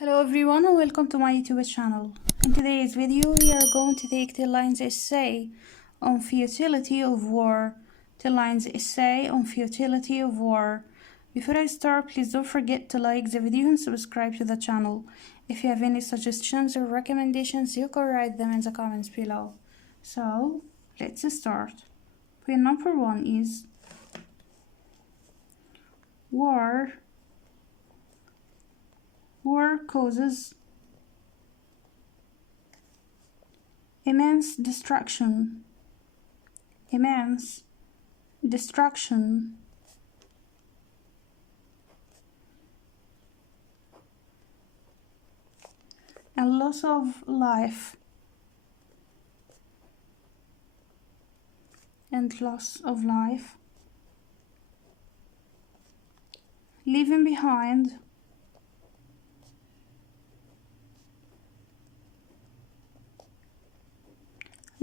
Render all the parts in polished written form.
Hello everyone and welcome to my YouTube channel. In today's video we are going to take the lines essay on futility of war. The lines essay on futility of war. Before I start, please don't forget to like the video and subscribe to the channel. If you have any suggestions or recommendations, you can write them in the comments below. So let's start. Point number 1 is war causes immense destruction and loss of life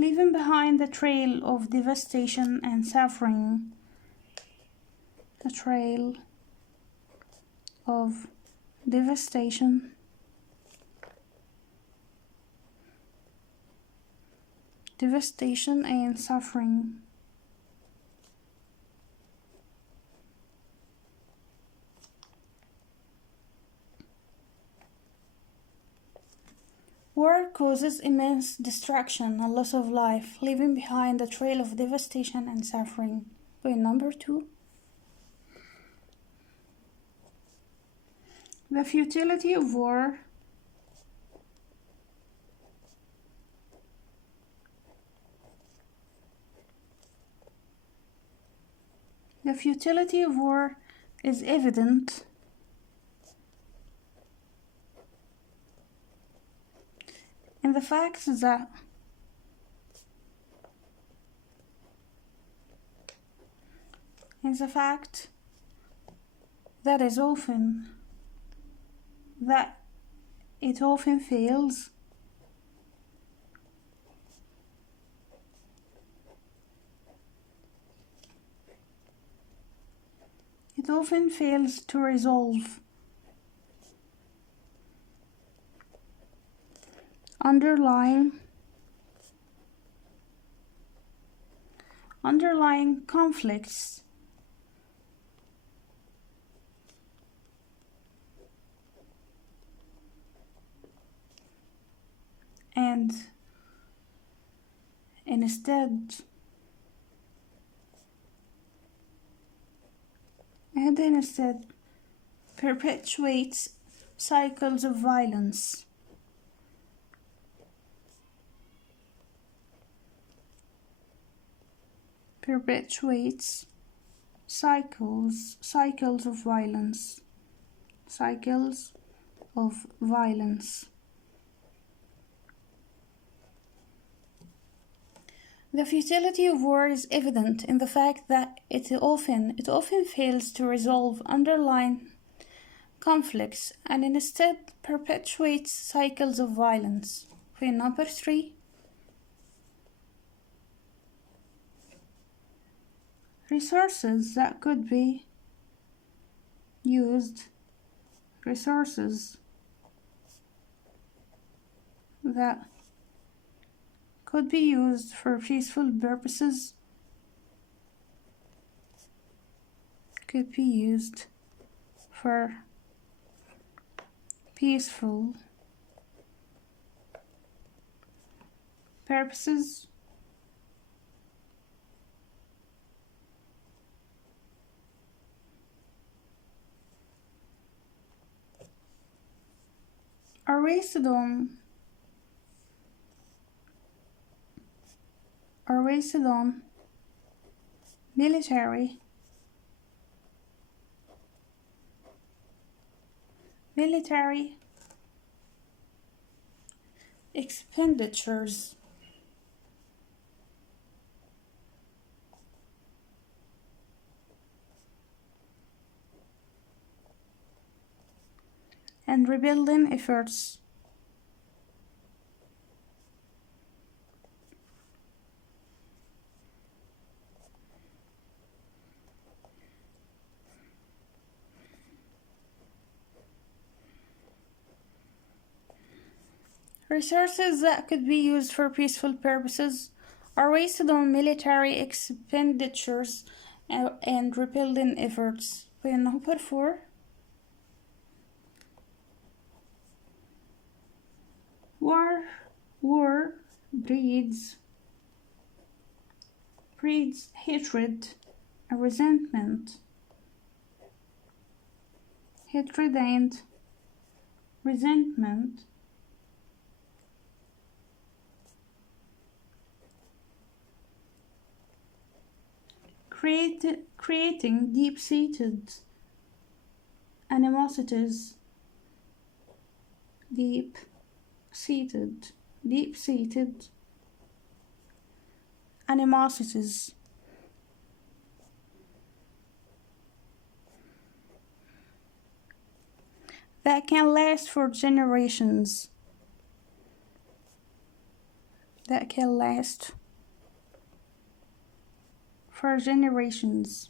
leaving behind a trail of devastation and suffering. A trail of devastation and suffering. War causes immense destruction and loss of life, leaving behind a trail of devastation and suffering. Point number 2. The futility of war is evident in the fact that it often fails to resolve underlying conflicts and instead perpetuates cycles of violence. Cycles of violence. The futility of war is evident in the fact that it often fails to resolve underlying conflicts and instead perpetuates cycles of violence. Point number 3. Resources that could be used for peaceful purposes are wasted on military expenditures and rebuilding efforts. Resources that could be used for peaceful purposes are wasted on military expenditures and rebuilding efforts. Point number 4. War breeds hatred and resentment. Hatred and resentment. Creating deep-seated animosities. Deep-seated animosities. That can last for generations. That can last for generations.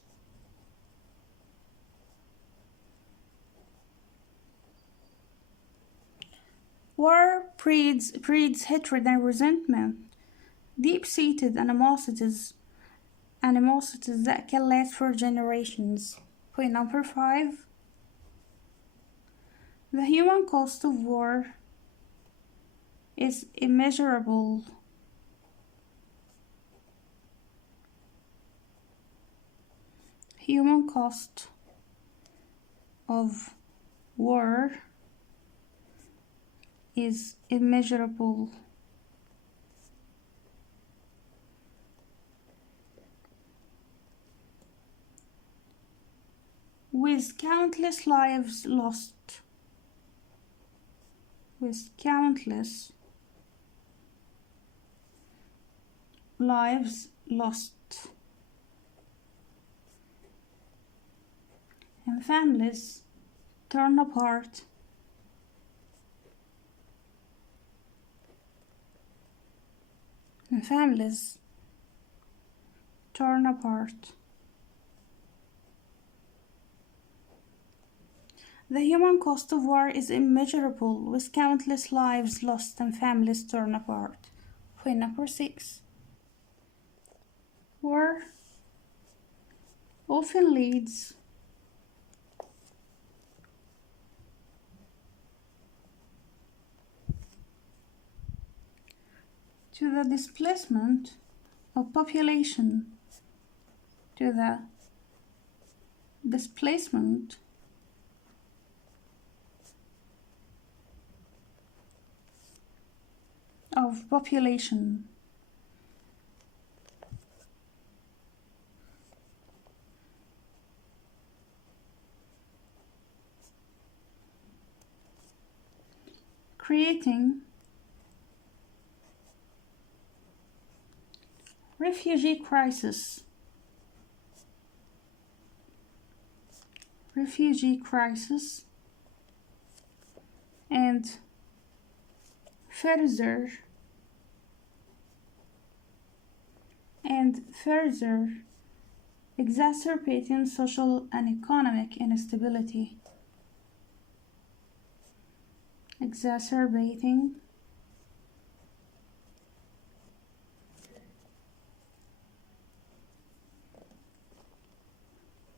War breeds hatred and resentment, deep-seated animosities that can last for generations. Point number 5. The human cost of war is immeasurable. Human cost of war is immeasurable. With countless lives lost. With countless lives lost. And families torn apart. And families torn apart. The human cost of war is immeasurable, with countless lives lost and families torn apart. Point number 6. War often leads to the displacement of population, to the displacement of population. Creating refugee crisis. And further exacerbating social and economic instability. Exacerbating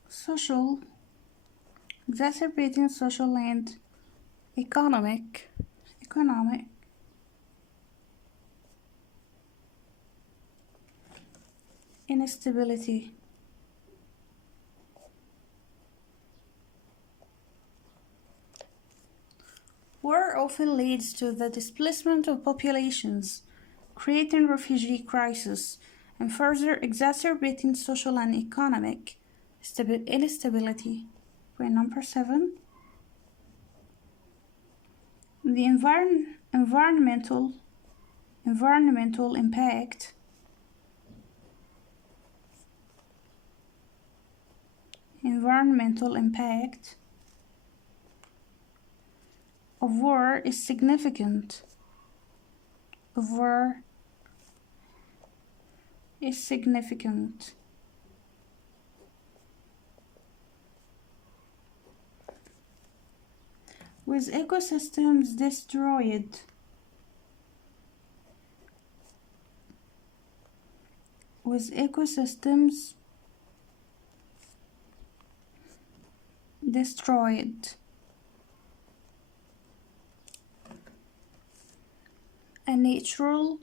social and economic instability. War often leads to the displacement of populations, creating refugee crisis, and further exacerbating social and economic instability. Point number 7. The environmental impact of war is significant. With ecosystems destroyed, with ecosystems destroyed and natural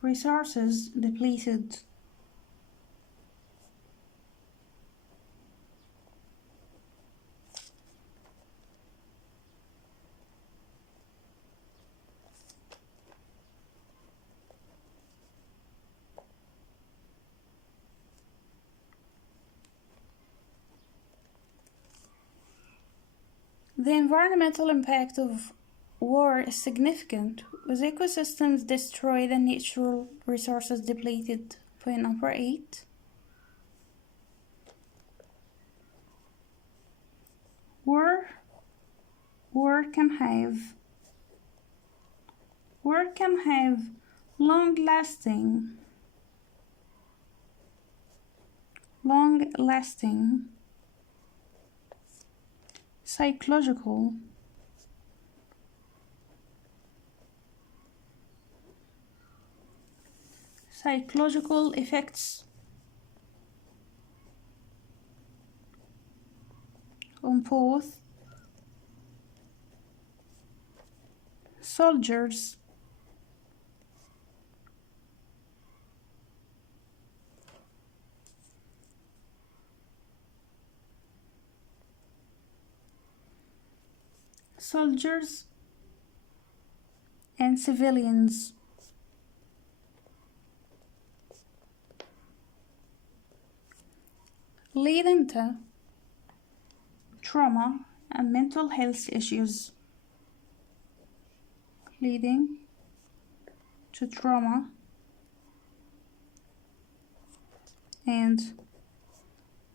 resources depleted. The environmental impact of war is significant, with ecosystems destroyed and natural resources depleted. Point number 8. War can have long-lasting psychological effects on both soldiers and civilians, leading to trauma and mental health issues. Leading to trauma and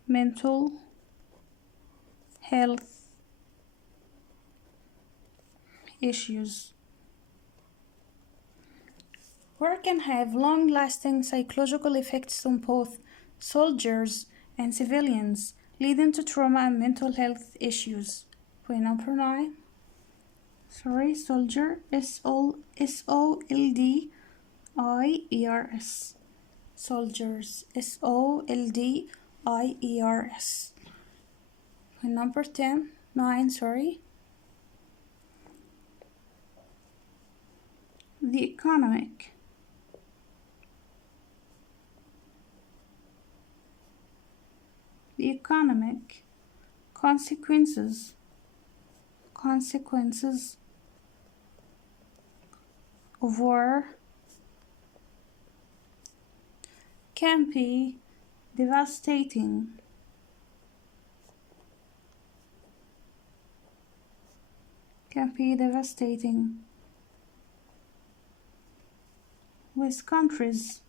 mental health issues. War can have long-lasting psychological effects on both soldiers and civilians, leading to trauma and mental health issues. Point number 9. Soldier, S-O-L-D-I-E-R-S. Soldiers, S-O-L-D-I-E-R-S. Point number 9. The economic consequences of war can be devastating. With countries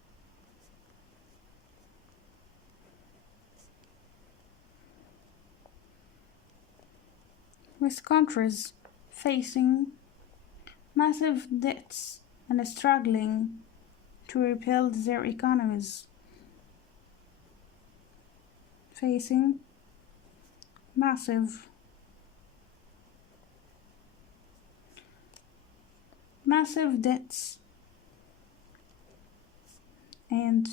facing massive debts and struggling to rebuild their economies. Facing massive debts and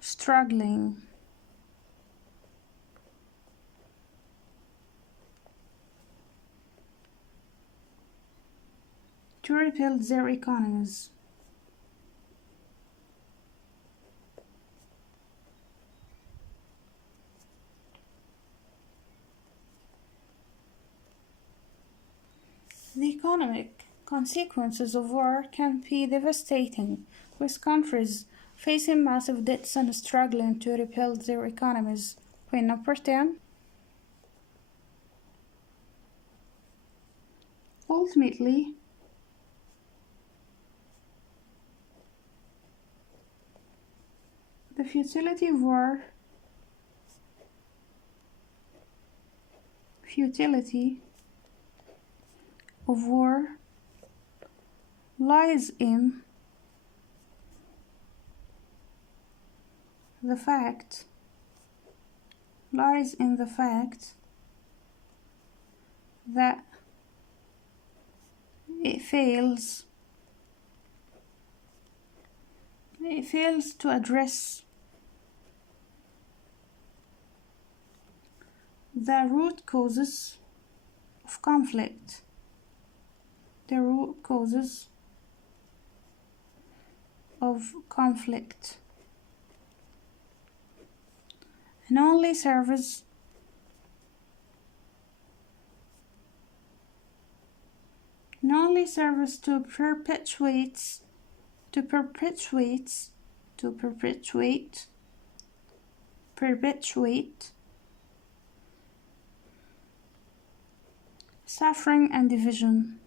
struggling to rebuild their economies. The economic consequences of war can be devastating, with countries facing massive debts and struggling to rebuild their economies. Point number 10. Ultimately, the futility of war lies in the fact that it fails It fails to address the root causes of conflict. The root causes of conflict, and only serves to perpetuate suffering and division.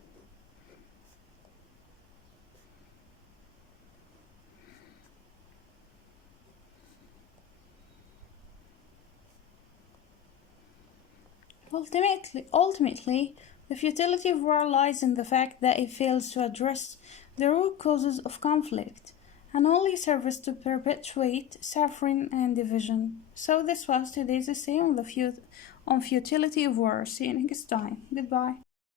Ultimately, the futility of war lies in the fact that it fails to address the root causes of conflict and only serves to perpetuate suffering and division. So this was today's essay on futility of war. See you next time. Goodbye.